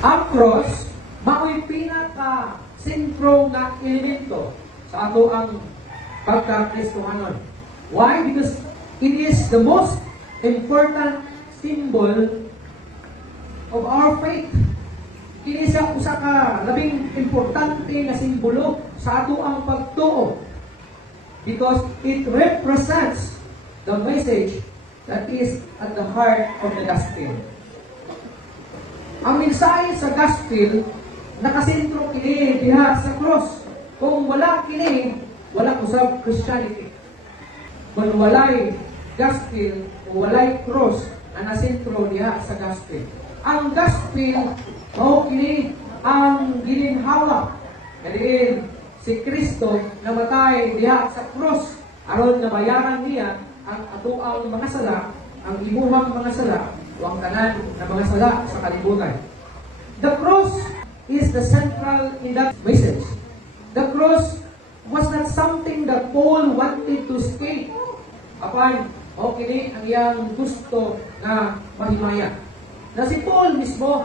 Ang cross, mao'y pinaka-sentro nga elemento sa ato ang pagka-Kristohanon. Why? Because it is the most important symbol of our faith. Kini siya usa ka labing importante nga simbolo sa ato ang pagtuo. Because it represents the message that is at the heart of the gospel. Ang mensahe sa gospel, nakasentro kini diha sa cross. Kung wala kini, wala usab Christianity. Kung walay gospel, kung walay cross, ang nasentro diha sa gospel. Ang gospel, kini ang gininhawa. Kadiin, si Kristo namatay diha sa cross aron nga bayaran niya ang atoang mga sala, ang imuhang mga sala, o ang tanan na mga sala sa kalibutan. The cross is the central in that message. The cross was not something that Paul wanted to state upon kini ang iyang gusto na mahimaya. Na si Paul mismo,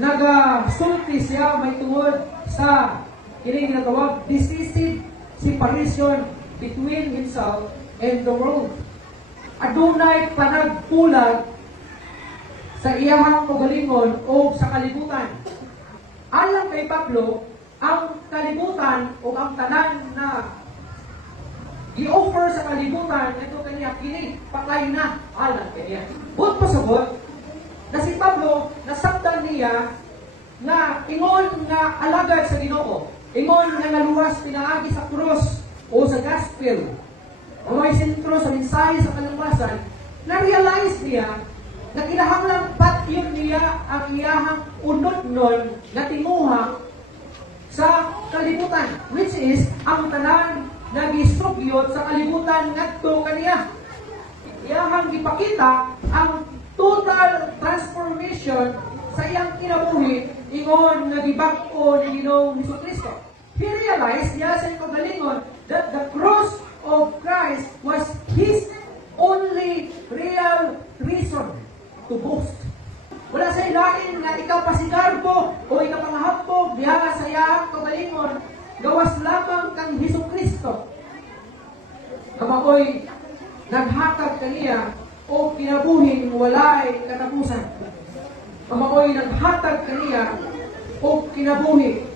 nagasulti siya may tungod sa kini ginatawag decisive separation between himself and the world. Adunay panagpulag sa iyahang kaugalingon o sa kalibutan. Alang kay Pablo, ang kalibutan o ang tanan na i-offer sa kalibutan, ito kaniya, kini, patay na, alang kaniya. But pasabot, na si Pablo, nasabdan niya na ingon nga alagad sa Ginoo, ingon nga naluwas pinaagi sa cross o sa gospel, o may sentro sa mensahe sa kaluwasan, na-realize niya na kinahanglang patyon niya ang iyahang unod nun na tinguha sa kalibutan, which is ang tanan na gistrugyot sa kalibutan ngadto kaniya. Iyahang gipakita ang total transformation sa iyang kinabuhi ingon nga gibag-o ni Ginoong Jesucristo. He realized niya sa kaugalingon that the cross of Christ was his only real reason to boast. Wala sa ilain nga ikaw pasigarbo o ikaw pangahapog diha sa iyang kaugalingon, gawas lamang kang Jesucristo na maoy naghatag kaniya o kinabuhing walay katapusan. Na maoy naghatag kaniya o kinabuhi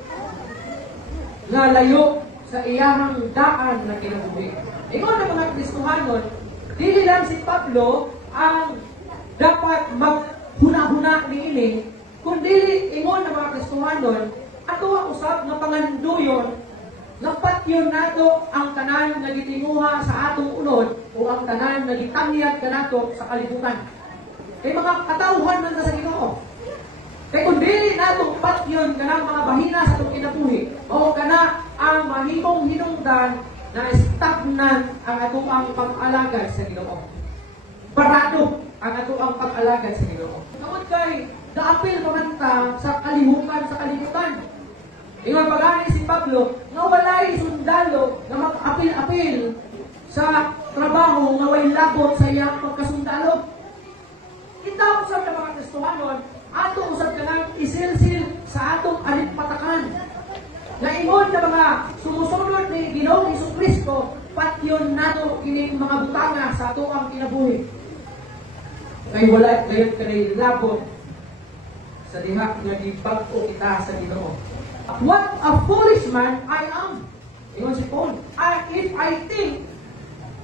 na layo sa iyahang daan na kinabuhi. Ingon na mga Kristohanon, dili lang si Pablo ang dapat maghuna-huna niini, kundi ingon na mga Kristohanon, ato ang usab nga panganduyon nga patyon nato ang tanan nga gitinguha sa atong unod o ang tanan nga gitamyag kanato sa kalibutan. Kay mga katawhan man sa Ginoo. Kay kung dili nato patyon kanang mga bahina sa atong kinabuhi o kana ang mahimong hinungdan na stagnant ang atong pag-alagad sa Ginoo. Parado ang atong pag-alagad sa Ginoo. Tungod kay daapil pamanta sa kalihukan sa kalibutan. Ingon pagani si Pablo, nga walay sundalo na mag-apil-apil sa trabaho nga way labot sa iyang pagkasundalo. Kita usab na mga Kristohanon, ato usab kanang isilsil sa atong alipatakan. Na ingon na mga sumusunod ni Ginoong Jesucristo, patyon nato kining mga butanga sa ato ang kinabuhi. Kay wala gayon kanay labot sa diha nga gibag-o kita sa Ginoo. What a foolish man I am. Ingon si Paul, if I think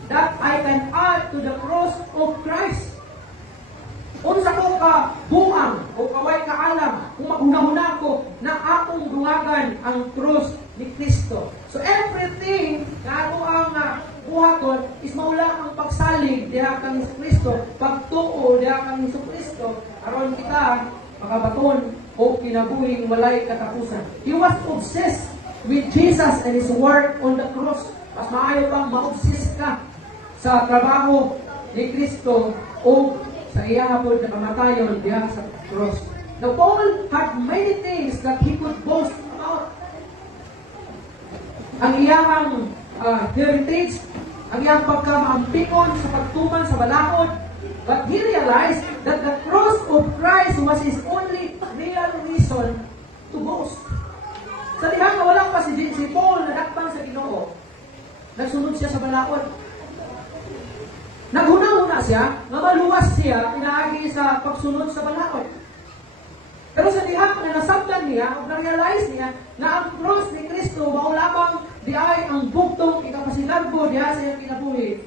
that I can add to the cross of Christ. Unsa ko ka buang o kaway kaalam kung maghunahuna ko na akong dungagan ang cross ni Kristo. So everything na ato ang buhaton is maula ang pagsalig diha kang Kristo, pagtuo diha kang Kristo aron kita makabaton o kinabuhing walay katapusan. He was obsessed with Jesus and His work on the cross. Mas maayo pang ma-obsess ka sa trabaho ni Kristo o sa iyahapon na kamatayon diha sa cross. Now, Paul had many things that he could boast about. Ang iyahang heritage, ang iyang pagkamaampingon sa pagtuman sa balakod, but he realized that the cross of Christ was his only real reason reason to boast. Sa diha nga walang pa si Paul na dakpan sa Ginoo, nagsunod siya sa balaod. Naghuna-huna siya, nga maluwas siya, pinaagi sa pagsunod sa balaod. Pero sa diha na nasabtan niya, o na-realize niya, na ang cross ni Kristo, mao lamang di ay ang bugtong ikapasinarbo diha sa iyang kinabuhi.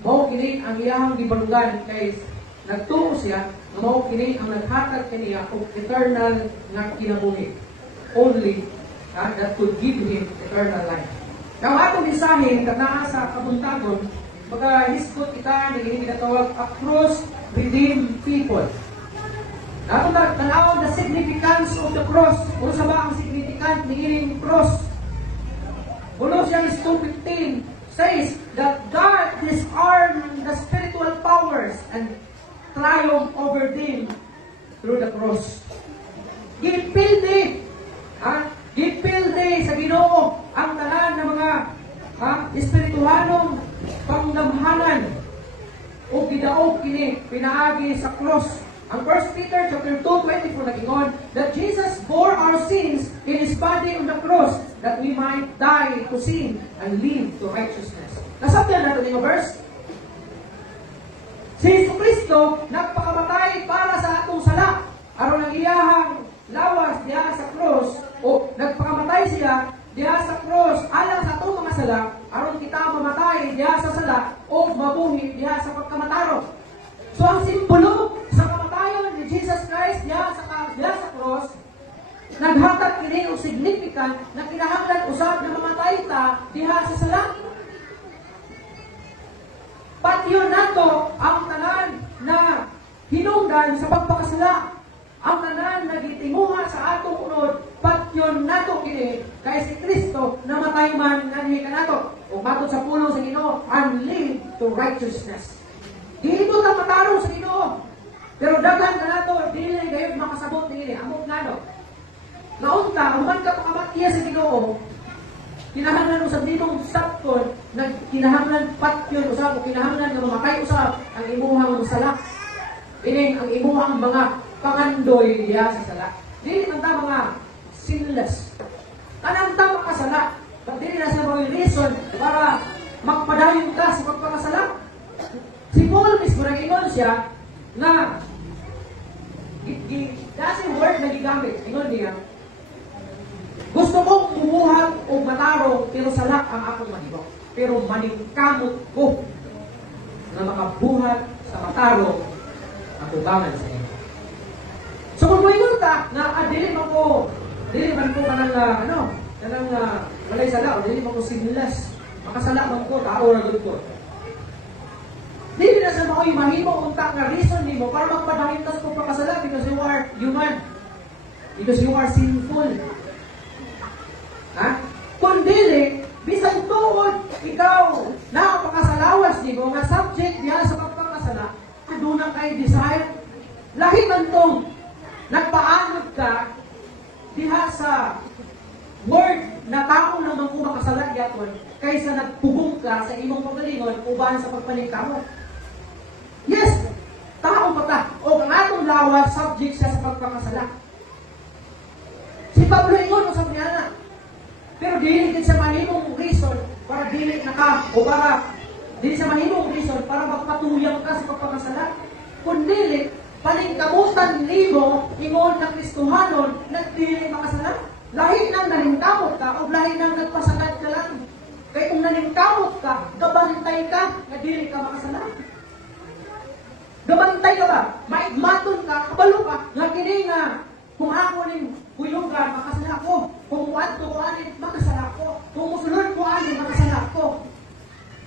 Mao kini ang iyahang gibalungan kay nagtuo siya, na mao kini ang naghatag kaniya og eternal nga kinabuhi. Only that could give him eternal life. Now, atong mensahe kana sa kabuntagon, pagka-hiskot kita ni ginatawag a cross-redeemed people. Atong tanawon the significance of the cross. Kung sa ba ang significant ni ining cross? Colossians 2:15 says that God disarmed the spiritual powers and triumphed over them through the cross. Gipildi sa Ginoo ang tanan ng mga espirituhanong pangdamhanan o gidaog kini pinaagi sa cross. Ang 1 Peter chapter 2:24 nagingon that Jesus bore our sins in His body on the cross that we might die to sin and live to righteousness. Nasabtan nato ning verse. Si Jesucristo nagpakamatay para sa atong sala aron ang iyahang lawas diha sa cross o nagpakamatay siya diha sa cross alang sa atong mga sala aron kita mamatay diha sa sala o mabuhi diha sa pagkamataro. So ang simbolo sa kamatayon ni Jesus Christ diha sa cross naghatag kini og significant na kinahanglan usab na mamatay ta diha sa sala. Patyon nato ang tanan na hinungdan sa pagpakasala. Ang tanan nagitinguha sa atong unod, patyon nato kini kay si Kristo namatay man nganhi kanato. O matod sa pulong sa Ginoo, and live to righteousness. Dili ko ta matarong sa Ginoo. Pero daghan na nato dili gayud makasabot niini amot ngano. Naunta human ka pakamatya sa Ginoo. Kinahanglan usab nitong sakton na kinahanglan patyon usab o kinahanglan nga mamatay usab ang imuhang sala. Ining ang imuhang mga pangandoy diya sa sala. Dili man ta mga sinless. Kanang ta makasala. Dili na sa mga reason para magpadayon ka sa pagpakasala. Si Paul mismo nag-ingon siya na kasi word na gigamit. Ingon niya, gusto kong bumuhat o matarong pero salak ang akong manibok. Pero maningkamot ko na makabuhat sa matarong ang tubangan sa inyo. So kung mayon ka na dili man ko kanang walay sala o dili man ko sinless, makasala man ko tao ra gud ko. Dili na sa mao'y mahimo unta nga reason nimo para magpadahintas ko pagkasala because you are human. Because you are sinful. Kung dili, bisan tuod ikaw na pagkasalawas nimo nga subject diha sa pagpakasala, aduna kay desire. Lahi man tong nagpaanod ka diha sa word na tao naman kung makasala yaton kaysa nagpugong ka sa imong pagalingon uban sa pagpaningkamot. Yes, tao pa ta. O ang atong lawas, subject siya sa pagpakasala. Si Pablo ingon sa niya. Pero dili din sa manimong reason para dili sa manimong reason para magpatuyang ka sa pagpakasala. Kundi paningkamutan nimo ingon ng Kristohanon na dili makasala. Lahi nang naningkamot ka o lahi nang nagpasagad ka lang. Kaya kung naningkamot ka, gabantay ka na dili ka makasala. Gabantay ka ba? Maigmaton ka, kabalo ka, nga kini nga kung ako ning kuyugan, makasala ko. Kung muadto ko anin, makasala ko. Kung musulod ko anin, makasala ko.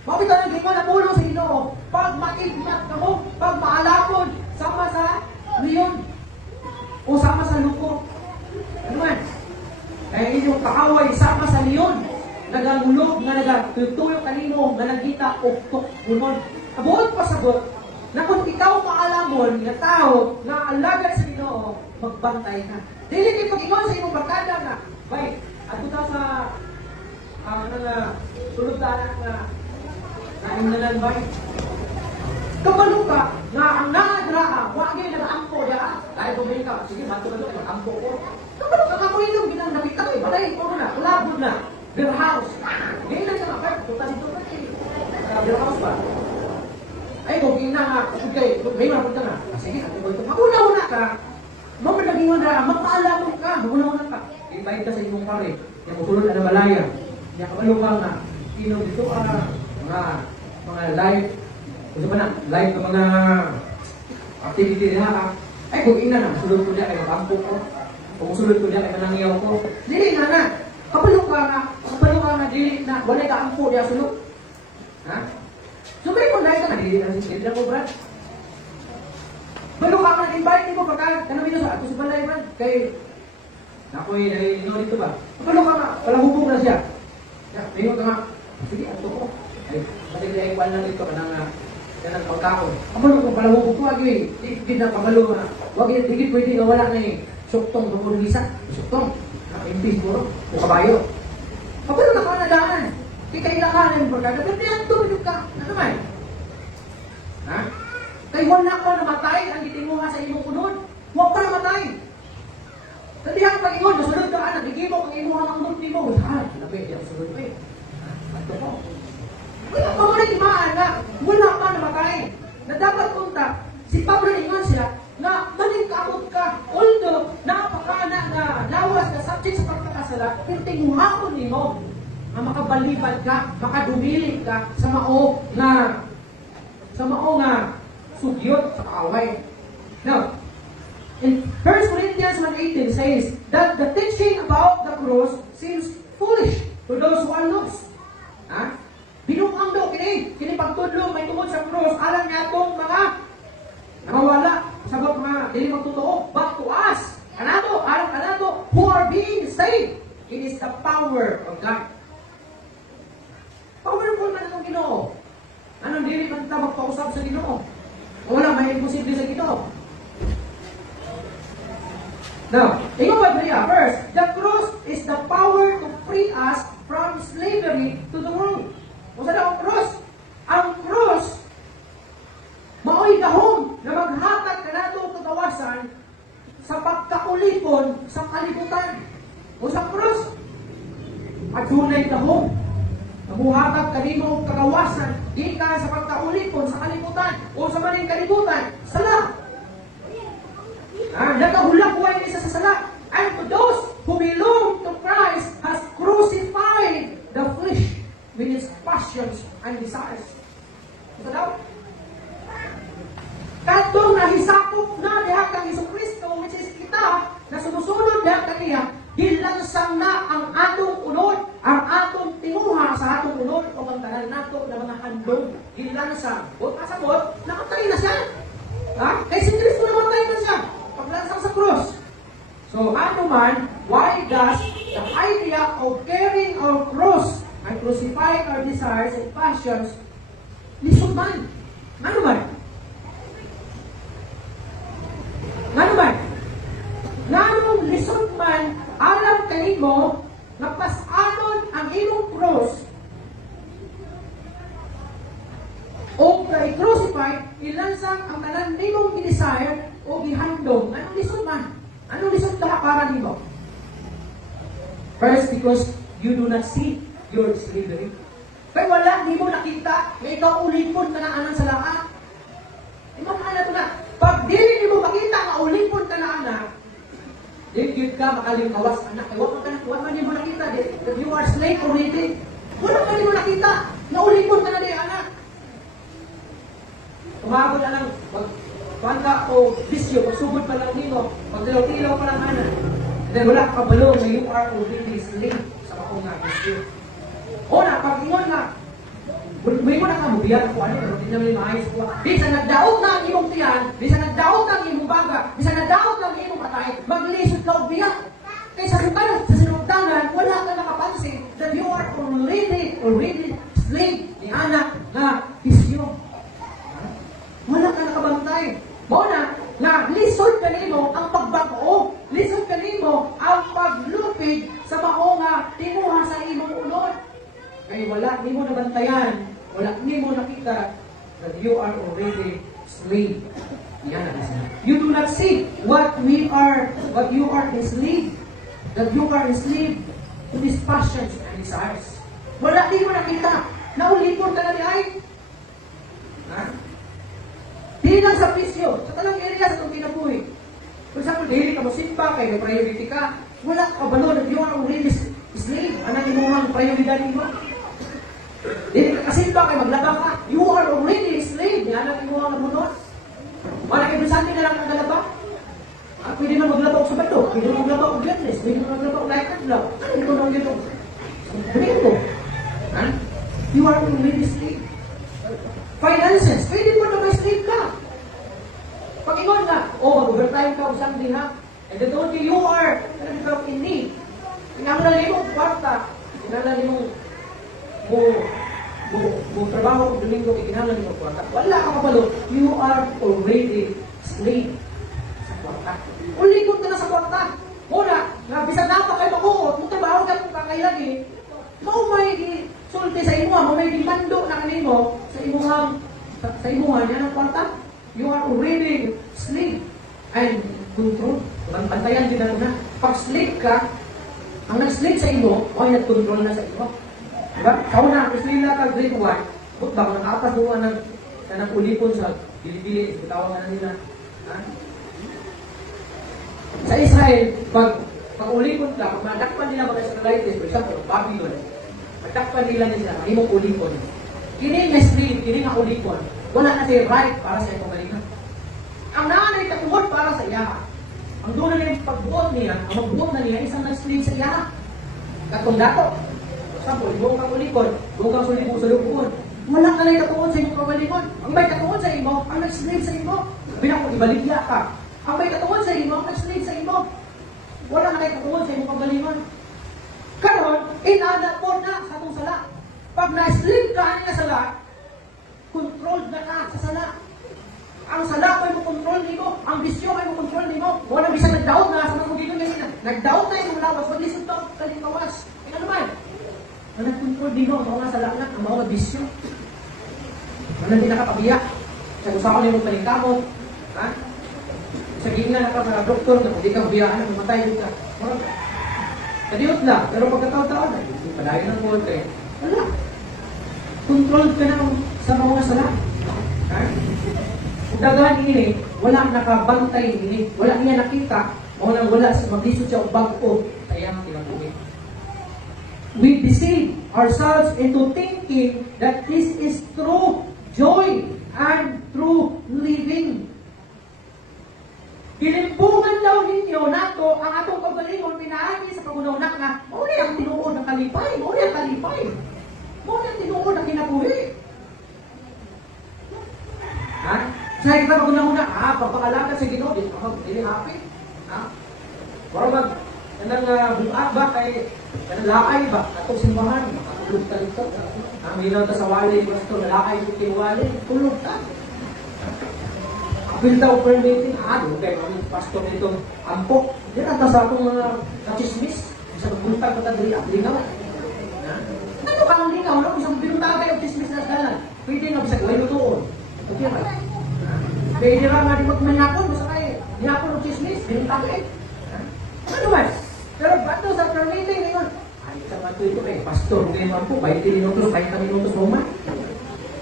Mabito nang ginawa na pulong sa Ginoo. Pag maigmat ka mo, pag maalapod, sama sa liyon. O sama sa luko. Ano man? Kaya inyong kaaway, sama sa liyon. Nagangulog, nga nagatutuyo kanino, nga nagkita, uktok, gunon. Abuot pa sagot, na kung ikaw maalamon na tao na alagad sa Ginoo, magbantay ka. Dili kay pag-ingon sa imong barkada na, bay, ato ta sa tulog na anak na naimnanan bay. Kabalo ka, nga ang nangadraa, wag yung nag-ampo niya. Dahil bumili ka, sige, bato-bato, mag-ampo ko. Kabalo ka, kakuinom, ginang-napita ko, balay ko na, ulabod na. Beer house. Ngayon lang ka nga, punta dito na beer house ba? Ay, kung ina nga, okay, may mapunta nga. Sige, ate ko ito. Maguna-una ka, mamalaging wala, magpaalamon ka, maguna-una ka. Invite ka sa imong pare, yung mutulog na malaya. Yung kabalo ka nga, inom dito, mga live, kung ba na, live na mga activity nila, ay, kung ina na, sulod ko niya, ay mag-ampo ko. Kung sulod ko niya, ay manangyaw ko. Dili na. Kapalo ka na, dili na, wala ka ampo niya sulod. Ha? So, may kung dahil ka na, dili na ko, Brad. Balo ka na, invite mo, pagka, kanami nyo sa ato sa balay, Brad, kay, ako'y nalilino dito ba? Balo ka na, palahubog na siya. Tingin ka nga, sige, ato ko. Ay, pati kaya ikuan lang ito, kanang pagkaon. Kapalo kung palahubog ko, agi, di na pamalo na. Wag yun, di pwede na wala na suktong, tungkol isa, suktong. Impis mo, o kabayo. Kapag na nakanadaan, kikailanganin mo ka, pero diyan tumulog ka. Ano naman? Ha? Kaya wala ka namatay, ang gitinguha sa imong unod. Huwag ka namatay. Kasi ang pag-ingon, nasunod ka, nagigimo, kung imuha ang unod mo. Ha? Labi, yung sunod mo eh. Ito po. Wala ka muna imaan na, wala ka namatay. Na dapat punta, si Pablo ingon siya, na maningkamot ka, although napakana na lawas na subject sa pagkakasala, pero tinguhakon nimo na makabalibad ka, makadumilig ka sa mao nga sugyot sa kaaway. Now, in 1 Corinthians 1:18 says that the teaching about the cross seems foolish to those who are lost. Ha? Binukang daw kini pagtudlo may tungod sa cross, alam niya itong mga nakawala, sabot mga dili magtotoo, but to us, alam kanato, who are being saved, it is the power of God. Powerful man itong Ginoo. Anong dili man ta magpausap sa Ginoo? Wala may imposible sa Ginoo. Now, tingnan ba niya? First, the cross is the power to free us from slavery to the world. Kung saan ang cross? Ang cross mao'y gahom na maghatag ka nato kagawasan sa pagkaulipon sa kalibutan. O sa cross, at dunay gahom. Nabuhatag ka nimo kagawasan, di ka sa pagkaulipon sa kalibutan. O sa maning kalibutan, sala. Nakahulagway isa sa sala. And to those who belong to Christ has crucified the flesh with its passions and desires. So daw, katong nahisakop na diha kang Jesucristo, which is kita, na sumusunod diha kaniya, gilansang na ang atong unod, ang atong tinguha sa atong unod, o ang tanan nato na mga handog, gilansang. O kasabot, nakatay na siya. Ha? Kaya si Cristo namatay na siya, paglansang sa cross. So, ano man, why does the idea of carrying our cross and crucifying our desires and passions lisod man? Ano man? Nganong lisod man, alam kanimo, napasanon ang imong cross o kay-crucify, ilansang ang tanan nimong i-desire o gihandong. Anong lisod man? Anong lisod ka para nimo? First, because you do not see your slavery. Kaya wala, di mo nakita na ikaw ulipon ka na anan sa lahat. Imang anak na, pag dili mo makita na ulipon ka na anak, di ka makalimkawas anak. Kaya wala man di mo nakita, that you are slave already. Wala man di mo nakita na ulipon ka na di anak. Umabot na lang, pagka o bisyo, pagsugod pa lang nino, pagdilaw-tilaw pa lang anak. Then wala ka kabalo na you are already slave sa ako nga bisyo. O na, pag ingon na, may mo na ka mubiyat ako, ano, pero hindi naman yung maayos ko. Bisa nagdaot na ang imong tiyan, bisa nagdaot na ang imong baga, bisa nagdaot na ang imong patay, maglisod ka o biyak. Kaya sa sinugdanan, wala ka nakapansin that you are already slave ni anak na bisyo. Wala ka nakabantay. Na lisod ka nimo ang pagbago, lisod ka nimo ang paglupig sa mao nga timuha sa imong unod. Kaya wala nimo nabantayan, wala nimo nakita that you are already slave. Yan ang isa. You do not see what you are enslaved. That you are enslaved to these passions and desires. Wala, di mo nakita. Naulipon ka na ni ay. Ha? Di lang sa pisyo. Sa talang area sa itong kinabuhi. For example, dili ka mo simpa, kay may priority ka. Wala ka balo that you are already slave. Anong imuhang prioridad mo? Dili ka kasimpa, kay maglaba ka. You are already slave. Anong imuhang namunod? Wala kayo sa atin na lang ang galaba. Pwede na maglaba ko sa bato. Pwede na maglaba ko goodness. Pwede na maglaba ko like adlaw. Ano ito nang dito? Sabihin mo. You are already slave. Finances. Pwede mo na may slave ka. Pag-ingon na, mag-overtime ka o something ha. And then don't you are in need. Pinanglan mo kwarta. Pinanglan mo trabaho kung domingo, ikinanglan mo kwarta. Wala ka mapalo. You are already slave sa kwarta. Ulikot ka na sa kwarta. Muna, bisan na pa kayo makuot, kung trabaho ka kung kakailagi, may sulti sa imo, may dimando na kanimo sa imuhan yan ang kwarta. You are already slave and control. Pantayan din na. Pag slave ka, ang nag-slave sa imo, ay nag-control na sa imo. Diba? Kauna, slave na ka, grade 1, but baka nakapas doon na nag-ulipon sa bili-bili, bitawang na nila. Ha? Sa Israel, pag ulipon ka, pag madakpan nila mga Israelites, for example, Babylon, madakpan nila nila, imong ulipon. Kini nga slave, kini nga ulipon, wala na siya right para sa iyong balikan. Ang nanay katungod para sa iya. Ang doon na niya pagbuot niya, ang magbuot na niya, isang nag-slave sa iya. Katong dato. For example, buong kang ulipon, buong kang sulipon sa lupon. Wala ka na katungod sa iyong kabalikon. Ang may katungod sa imo, ang nag-slave sa imo. Binako, ibaligya ka. Ang may katungod sa imo, ang nag-slave sa imo. Wala na kayo katungod sa iyong kabalikon. Karon, inada po na sa itong sala. Pag na-slave ka niya sala, controlled na ka sa sala. Ang sala ko ay control nimo, ang bisyo ay control nimo. Wala bisang nagdaot na sa mga ginoon niya. Nagdaot na yung lawas, wag lisod to kalikawas. Ina naman. Ang nag-control nimo ang mga sala na, ang mga bisyo. Wala din nakapabiyak. Sa usapan nimo paningkamot, ha? Sa ginga na ka mga doktor, na hindi ka biyaan, mamatay din ka. Kadiot lang, pero pagkataon-taon, hindi palayo ng konti. Wala. Control ka na sa mga sala. Ha? Kung dagaan ini, wala nakabantay ini, wala niya nakita, wala sa maglisod siya o bago, kaya tinabuhin. We deceive ourselves into thinking that this is true joy and true living. Gilimpungan daw ninyo nato ang atong pagbalingon pinaagi sa pagunaw-nak nga, muna ang tinuod ng kalipay, muna ang kalipay, muna ang tinuod ng kinabuhi. Ha? Sa kita pagunaw-nak, pagpakalagan sa Ginoo, hindi happy. Ha? Para mag, bulat ba kay, laay ba, atong simbahan, makatulog ka dito. May lang sa wali, pastor, laay yung tiwali, tulog ka. Apil daw permitting, kay pastor nito, ampok. Yan ang sa akong mga chismis. Sa pagbuntag ko tagli, lingaw. Ano ka ng lingaw? Isang pinunta kayo chismis na dalan. Pwede nga bisa gawin mo doon. Okay ba? Pwede nga di magmanapon, basta kayo. Dinapon ng chismis, pinunta kayo. Ano ba? Pero bato sa permitting ngayon. Ay, sama ito kay pastor. Kaya man po, 20 minutos, 30 minutos mo man.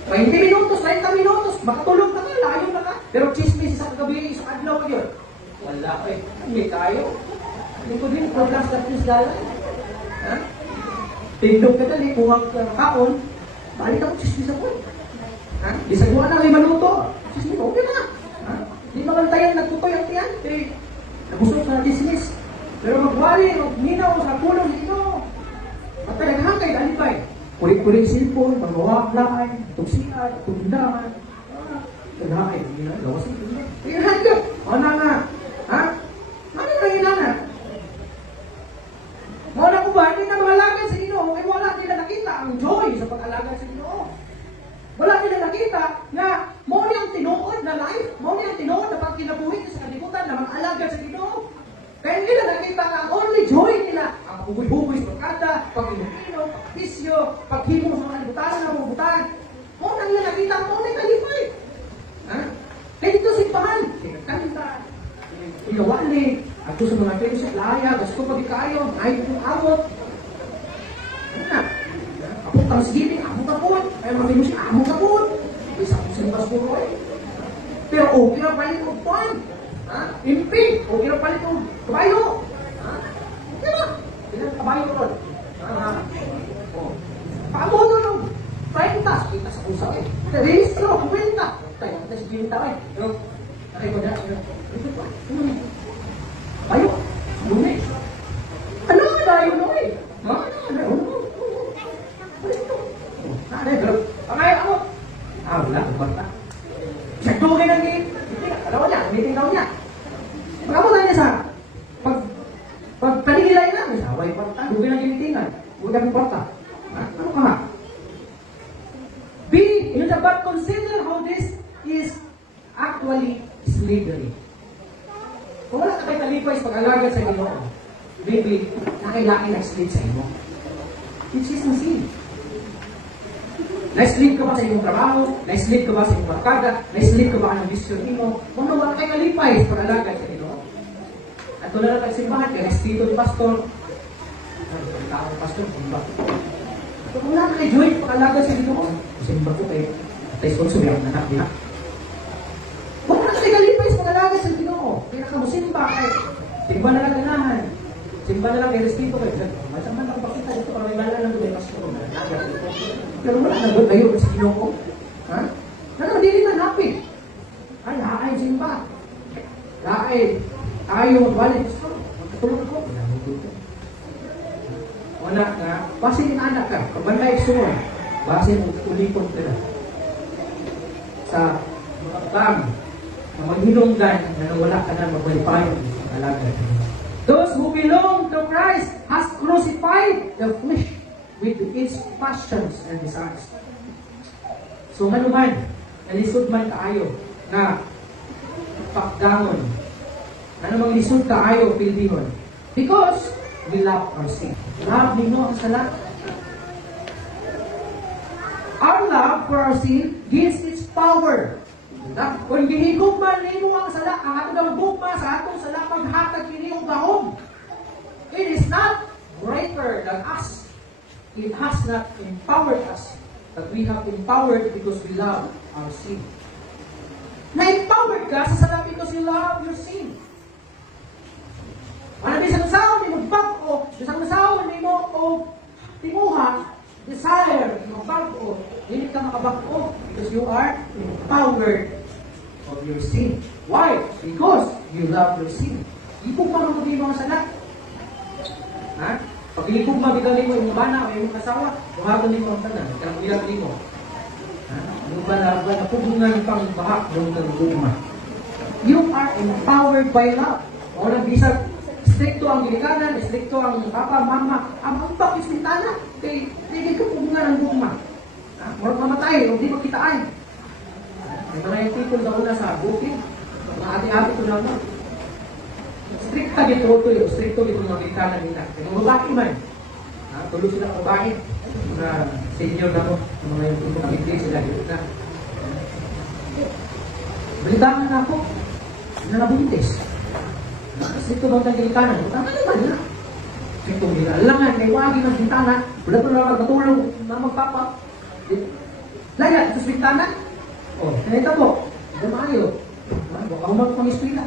20 minutos, 30 minutos, makatulog na ka, layo na ka. Pero chismis sa kagabi, sa adlaw ka yun. Wala ko eh. Hindi tayo. Hindi ko din, programs na please dalan. Ha? Tindog ka dali, kuhang kaon, balik ako chismis ako eh. Ha? Di sa duwa na kayo maluto. Chismis, okay na. Ha? Di mabantayan, nagtutoy ang tiyan. Eh, nabusok sa chismis. Pero magwari, magminaw sa kulong dito. At talagang kayo, alipay. Kulik-kulik silpon, pag-mawak-laay, tuksikan, tundangan. Tundangan, hindi na, lawas ang tundangan. Tingnan ka! O na nga! Ha? Ano na kailangan? Muna ko ba, hindi na malagay sa Ginoo, ay wala nila nakita ang joy sa pag-alagay sa Ginoo. Wala nila nakita na mo niyang tinuod na life, mo niyang tinuod na pagkinabuhi sa kalibutan na mag-alagay sa Ginoo. Kaya nila nakita na only joy nila ang pagbubuhay sa pagkada, pag-inom, pag-bisyo, paghimo sa mga libutan na mabutan. Mo nang nila nakita mo na kalipay. Gusto sa mga fellowship, laya, gusto pag ikayo, ay kung awot. Ano na? Apong thanksgiving, among kapot. Ay mga fellowship, among kapot. Isa kong simbas puro eh. Pero okay na palit kong tuwan. Impi, okay na palit kong kabayo. Di ba? Ilang kabayo ron. Paamono ng 30, kita sa pusa eh. Registro, 50. Tayo, kita si Ginta eh. Pero, nakay ko na, kabayo, bumi. Ano nga tayo no eh? Pangayag ako. Wala, kumparta. Nagtugay ng alaw niya, meeting daw niya. Pagkamutan niya sa pag panigilay na, may saway parta, dugay ng ginitingan. Huwag ang parta. Ano ka nga? B, but consider how this is actually slavery. Kung wala ka kayo talipay sa pag-alaga sa Ginoo, maybe nakailain na slave sa imo. Which is ang sin. Na-slave ka ba sa iyong trabaho? Na-slave ka ba sa iyong barkada? Na-slave ka ba ng bisyo mo? Kung wala kayo talipay sa pag-alaga sa Ginoo. At wala na kayo simbahan, kaya restito ni pastor. Ang pastor, simba. Kung wala kayo join sa pag-alaga sa Ginoo, simba ko kayo. At ay sponsor yung anak niya. Kung wala kayo talipay sa pag-alaga sa Ginoo, kaya ka mo simba kayo. Simba na lang ganahan. Simba na lang kay restito kayo. Masama lang pakita dito para may malala lang doon yung pastor. Pero wala na doon kayo sa Ginoo. Ha? Nakadili na napit. Ay, haay simba. Haay. Tayo magbalik. Magkatulog ako. Wala na. Base yung anak ka. Pagbanday sumo. Base mo ulipon ka na. Sa magpang na maghilonggan na wala ka na magbalipayon sa alaga. Those who belong to Christ has crucified the flesh with its passions and desires. So manuman, nalisod man kaayo na pakdangon. Ano mang lisod kaayo pilbihon? Because we love our sin. Love ninyo ang sala. Our love for our sin gives its power. Kung gihigugman nimo ang sala, ang atong gugma sa atong sala paghatag kini og gahom. It is not greater than us. It has not empowered us, but we have empowered because we love our sin. Na-empowered ka sa sala because you love your sin. Ano bisang sao ni magbag-o, bisang sao ni mo o timuha, desire ni magbag-o, hindi ka makabag-o because you are empowered of your sin. Why? Because you love your sin. Ipog pa mo mga salat. Ha? Pag ipog mabigali mo yung bana o yung kasawa, buhagon mo ang tanan. Kaya bilang mo. Ha? Yung ba na pubungan pang bahak ng tangguma. You are empowered by love. O nagbisag, stricto ang gilikanan, stricto ang papa, mama, ang bakit sintana, kay hindi ka pubungan ng guma. Murag mamatay, o di magkitaan. May mga yung people na una sa bukid, mga ati-ati ko na mo. Stricta dito ito, stricto dito mga gilikanan nila. Kaya mabaki man. Tulo sila kababae. Mga senior na mo, mga yung people na hindi sila dito na. Balitaan na ako, na nabuntis. Stricto bang tayong gilikanan? Tama naman na. Stricto nila. Alangan, may wagi ng bintana. Wala po na magkatulong na magpapa. Laya, ito sa bintana. Ganito po. Dumayo. Baka umang pang-eskwila.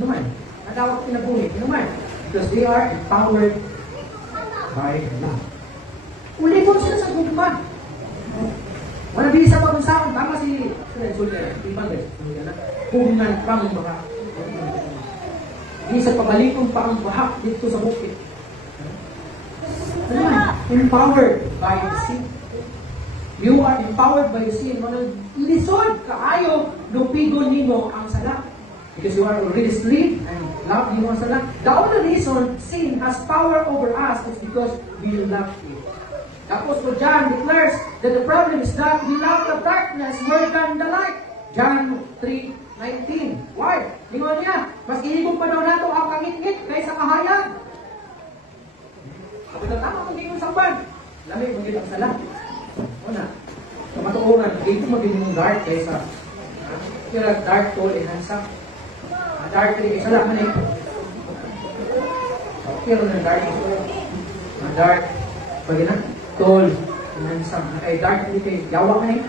Ano man? Nadawak pinabuhi. Ano man? Because they are empowered by love. Uli po sila sa gugma. Wala bisa pa kung saan. Tama si Sultan. Pungan pang baka. Isa pabalikong pa ang bahak dito sa bukit. Ano man? Empowered by the sin. You are empowered by the sin. Lisod kaayo lupigon nimo ang sala. Because you are already asleep and love nimo ang sala. The only reason sin has power over us is because we love it. Tapos po John declares that the problem is that we love the darkness more than the light. John 3:19. Why? Lingon niya, mas ihigog pa daw nato ang kangit-ngit kaysa kahayag. Kapag tama kung gingon samban, lamig mo ang sala. Una, kamatuungan, dito magiging dark kaysa kaya dark, tall, and handsome. Dark rin kaysa lang, Pero na dark. Dark. Pag na, tall. Ay, dark hindi kayo. Yawa ka eh.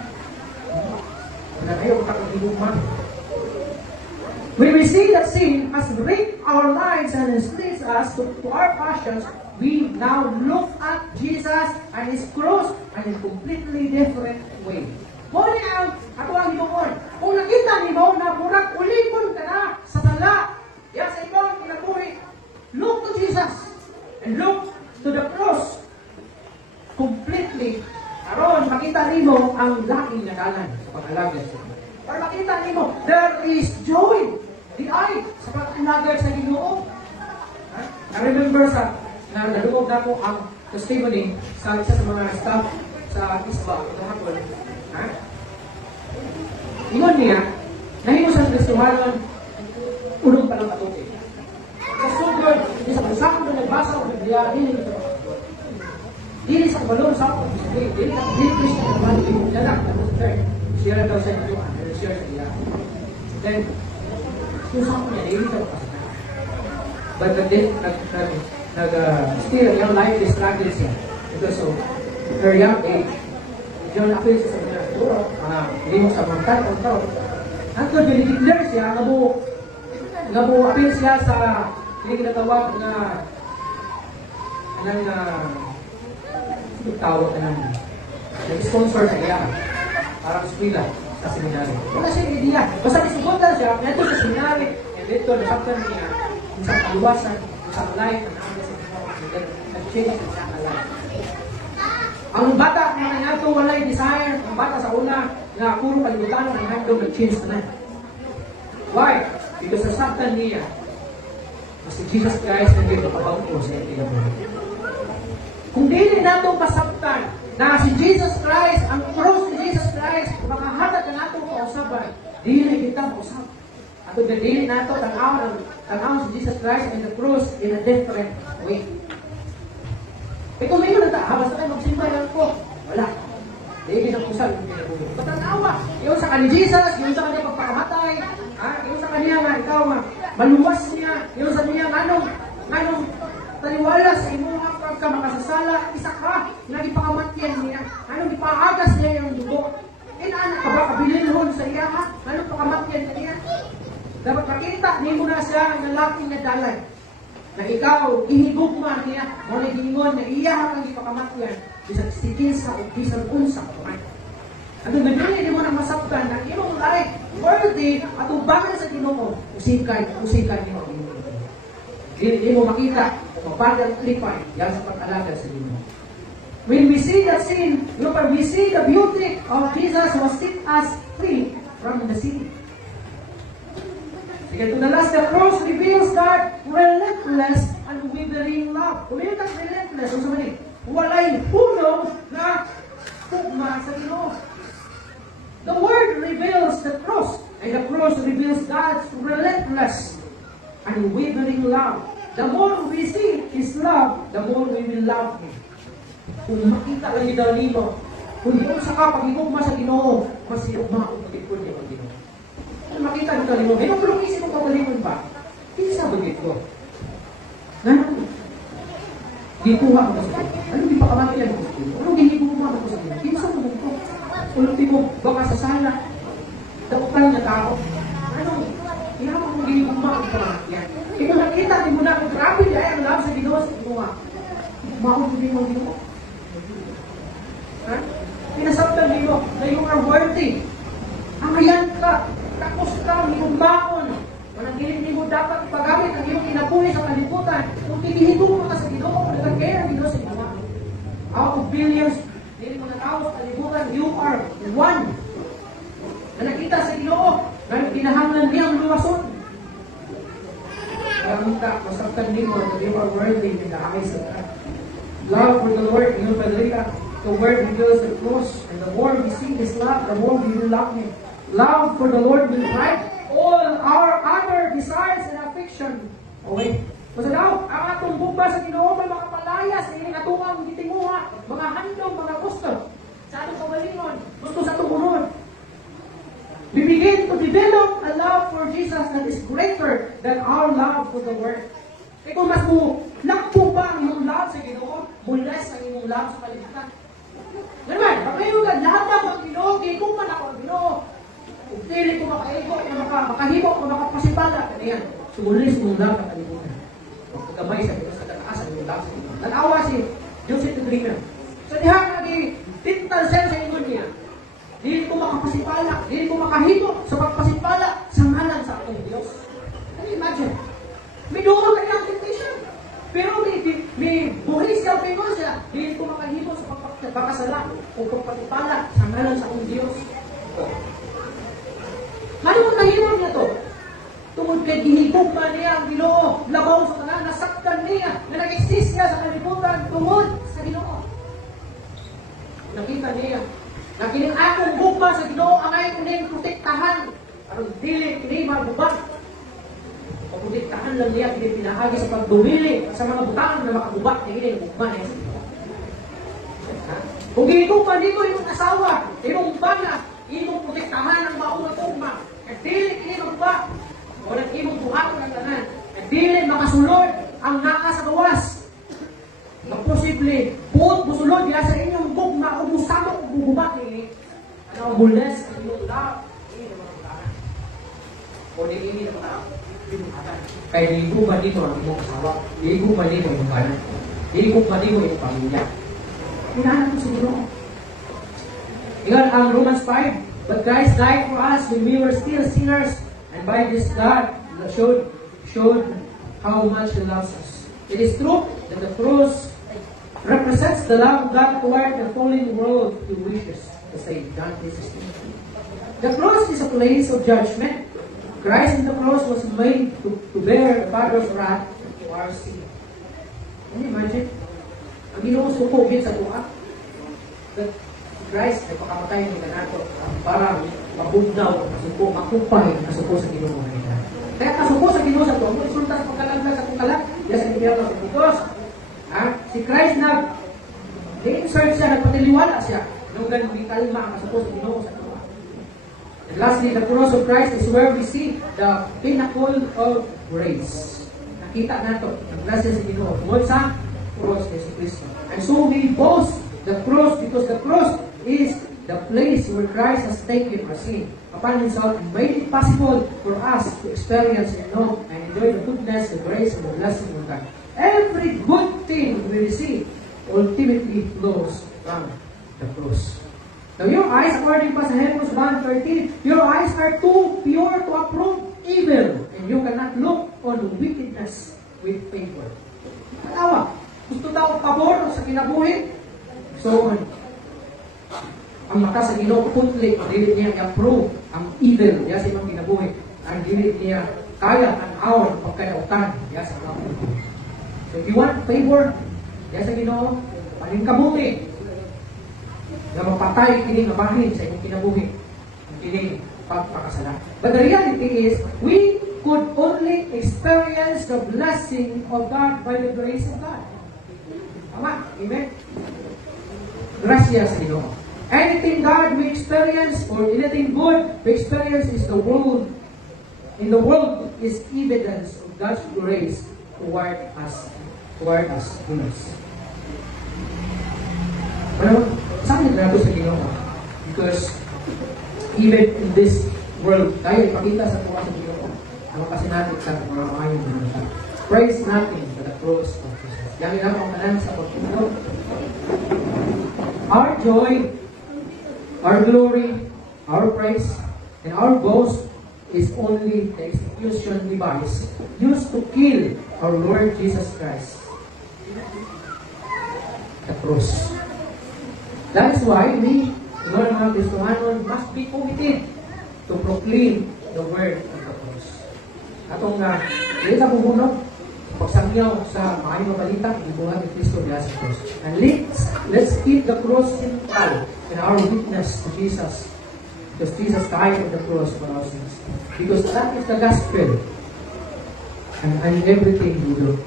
Wala kayo, kakagigugma. When we see that sin has raped our lives and enslaved us to our passions, we now look at Jesus and His cross in a completely different way. Muna ang ako ang Ginoo. Kung nakita ni mo na murag ulipon ka na sa sala, ya sa ikaw kinabuhi, look to Jesus and look to the cross completely. Aron makita nimo ang laking nagalan sa pag-alagad sa Ginoo. Para makita nimo, there is joy. Di ay sa pag-alagad sa Ginoo. I-remember sa nadungog na ko ang testimony sa isa sa mga staff sa isba kahapon. Ingon niya, nahimo sa festiwalan, unong pa lang katuti. Sa sugod, hindi sa pusako na nagbasa o nagbiya, dili sa kabalong sa ako, dili Christian na man, lalak na sa church. Siya na daw sa inyo, share sa iya. Then, pusako niya, dili sa kapasaka. But still, yung life is struggling siya. Because of her young age, John appeal siya sa mga siguro, hindi mo sa mga taon. Hangtod, dinideclare siya, appeal siya sa hindi kinatawag na tawag na nag-sponsor sa iya parang eskwela sa seminary. Wala siya yung idea. Basta nisugundan siya, neto sa seminary, and dito, nasaktan niya sa kaluwasan, sa life, nag-change sa life. Ang bata na nato walay desire, ang bata sa una na puro kalibutan ang handog nag-change na. Why? Because nasaktan niya si Jesus Christ na dito pabangko sa iyo. Kung dili nato pasaktan na si Jesus Christ, ang cross ni Jesus Christ, makahatag na nato kausaban, dili kita mausap. At kung dili nato tanaw si Jesus Christ and the cross in a different way. Kung may mga habas na tayo magsimba lang po, wala. Dili na kusal yung pinabuhay. Patanawa, yung sa kani Jesus, yung sa kanya pagpakamatay, yung sa kanya nga, ikaw maluwas niya, yung sa niya, anong taliwala sa imo pagka makasasala, isa ka, nagipakamatyan niya, anong ipaagas niya yung dugo. Anak ka ba, kabilinhon sa iya, anong pakamatyan niya? Dapat makita, hindi mo na siya ng laking na dalay. Na ikaw, ihigugma niya, muna hingon na iya kang ipakamatyan, bisag sikinsa o bisag unsa ka. Ano nabili mo nang masaktan na imong life worthy at ubangan sa Ginoo, usikan niyo ang Ginoo. Hindi mo makita, mapagal klipay, yan sa pag-alagad sa Ginoo. When we see that sin, we see the beauty of Jesus who set us free from the sin. Sige, to the last, the cross reveals God relentless and unwavering love. Kung ka relentless, ano sabi niya? Walay puno na tugma sa Ginoo. The word reveals the cross, and the cross reveals God's relentless and unwavering love. The more we see His love, the more we will love Him. Kung makita lang yung dalino, kung di mo sa kapag-igugma sa Ginoo, mas iugma-ug pag-ikon niya ang Ginoo. Kung makita ng dalino, may magpulong-isip mo pagalingon ba? Kinsa bagit ko? Ganun. Gikuha ko sa Ginoo. Anong di pa kamatiyan ko sa Ginoo? Anong gihigugma ko sa Ginoo? Kinsa bagit ko? Ulti mo, baka sa sala, daputan na tao. Anong? Kailangan mong gihigugma ang pamatiyan. Kung nakita, di mo na kung grabe niya ay ang love sa Ginoo sa Ginoo. Maon din mo Ginoo. Pinasabtan din mo na you are worthy. Ayan ka, tapos ka, minumbaon. Mananggilit din mo dapat ipagamit ang iyong kinabuhi sa kalibutan. Kung pinihigong mo ka sa Ginoo, nagkagaya ang Ginoo sa Ginoo. Out of billions, hindi mo natawas sa kalibutan, you are one. Na nakita sa Ginoo, na pinahanglan niyang luwason. Kamunta, masabtan din mo that you are worthy in the eyes of God. Love for the Lord, you know, Federica, the word reveals the cross, and the more we see His love, the more we will love Him. Love for the Lord will drive all our other desires and affection away. Basta daw, ang atong bugba sa Ginoo may makapalaya sa ining atuang gitinguha, mga handong, mga gusto. Sa atong kabalingon, gusto sa atong unod. We begin to develop a love for Jesus that is greater than our love for the world. Kaya kung mas mo ulam sa kalibutan. Ganun, pagkayo ka, lahat ako ang Ginoo, kung man ako ang Ginoo. Kung pili ko makaigo, makahimo ko, makapasipala, kaniyan. Sumulis mo ulam sa kalibutan. Pagkagamay sa Diyos sa tataasan, yung ulam sa kalibutan. Nanawa si Joseph the Dreamer. So diha nga di tintal siya sa ingon niya. Dili ko makapasipala, dili ko makahimo sa pagpasipala sa ngalan sa akong Diyos. Can you imagine? May duwa kay ang temptation. Pero may buhay siya, pero siya, dili ko makahimo sa pagpakasala o pagpasipala sa ngalan sa akong Diyos. Ngayon nahimon niya to. Tungod kay gihigog pa niya ang Ginoo, labaw sa tanan, nasaktan niya, na nag-exist niya sa kalibutan tungod sa Ginoo. Nakita niya, na kining akong gugma sa Ginoo, ang ay kuning protektahan, aron dili kini maguban. Protektahan lang niya, kini pinahagi sa pagdumili sa mga butang na makagubat niya, kini gugma niya sa Ginoo. Kung gihigog pa dito yung asawa, yung bana, imong protektahan ang maong gugma, at dili kini magubat. O nag-imong buhaton ang tanan. At dili makasulod ang naka sa gawas. Na posible, buot musulod ya sa inyong gugma o musamok o gugubat ni ano, mules, inyong tao. Hindi na makakatakan. O hindi na makakatakan. Kaya ligo ba dito ang inyong asawa? Ligo ba dito ang inyong kanan? Ligo ba dito ang inyong pamilya? Hinahanap ko siguro. Ingat ang Romans 5. But Christ died for us when we were still sinners. And by this God showed how much He loves us. It is true that the cross represents the love of God toward the fallen world He wishes to save. John 3:16. The cross is a place of judgment. Christ in the cross was made to bear the Father's wrath for our sin. Can you imagine? Ang Ginoo sukugin sa tuwa. That Christ ay pakamatay ng kanato para mabugnaw, kasuko, makupay, kasuko sa Ginoo. Kaya kasuko sa Ginoo sa tuwa, isulta sa pagkalaglag sa pagkalag, yes, sa impyerno sa Diyos. Si Christ nag-insert siya, nagpatiliwala siya, nung ganun kalma ang kasuko sa Ginoo sa tuwa. And lastly, the cross of Christ is where we see the pinnacle of grace. Nakita nato, ang grasya sa Ginoo, tungkol sa cross ni Kristo. And so we boast the cross because the cross is the place where Christ has taken our sin upon Himself and made it possible for us to experience and know and enjoy the goodness, the grace, and the blessing of God. Every good thing we receive ultimately flows from the cross. Now your eyes, according to Hebrews 1:13, your eyes are too pure to approve evil, and you cannot look on wickedness with favor. Matawa, gusto daw pabor sa kinabuhi? So, ang mata sa Ginoo putli, ang dili niya i-approve ang evil diya sa imong kinabuhi. Ang dili niya kaya ang awon pagkadautan diya sa mga. So if you want favor diya sa Ginoo, paling kabuhi na mapatay kini nga bahin sa imong kinabuhi. Ang kini pagpakasala. But the reality is, we could only experience the blessing of God by the grace of God. Tama? Amen? Gracias sa Ginoo. Anything God we experience or anything good we experience is the world. In the world is evidence of God's grace toward us humans. Pero saan nila ito sa Ginoo? Because even in this world, tayo ipakita sa tuwa sa Ginoo. Ano kasi natin sa mga maayong mga. Praise natin for the cross of Jesus. Yan lang ang kanan sa pagpunod. Our joy, our glory, our praise, and our boast is only the execution device used to kill our Lord Jesus Christ. The cross. That is why we, Lord mga Kristohanon, must be committed to proclaim the word of the cross. Atong hindi na pumunod, pagsangyaw sa maayong balita, ibuhat ni Kristo diya sa cross. And let's keep the cross central in our witness to Jesus. Because Jesus died on the cross for our sins. Because that is the gospel. And everything we do.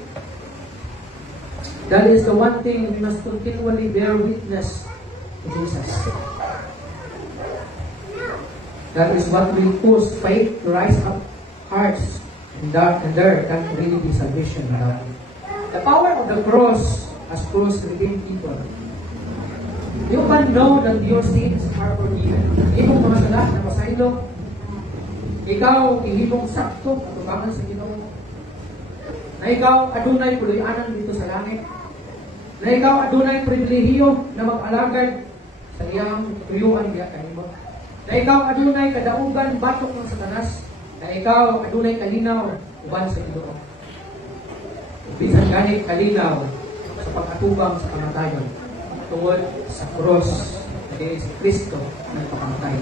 That is the one thing we must continually bear witness to Jesus. That is what will cause faith to rise up hearts and there can really be salvation without it. The power of the cross has cross redeemed people. You can know that your sins are forgiven. Imong mga sala na pasaylo, ikaw ihimong sakto katubangan sa Ginoo. Na ikaw adunay puloy-anan dito sa langit. Na ikaw adunay pribilehiyo na mag-alagad sa iyang kriyuan diya kanimo. Na ikaw adunay kadaugan batok ng Satanas. Na ikaw adunay kalinaw uban sa Ginoo. Bisan gani kalinaw sa pag-atubang sa kamatayon tungod sa cross na si Kristo nagpakamatay.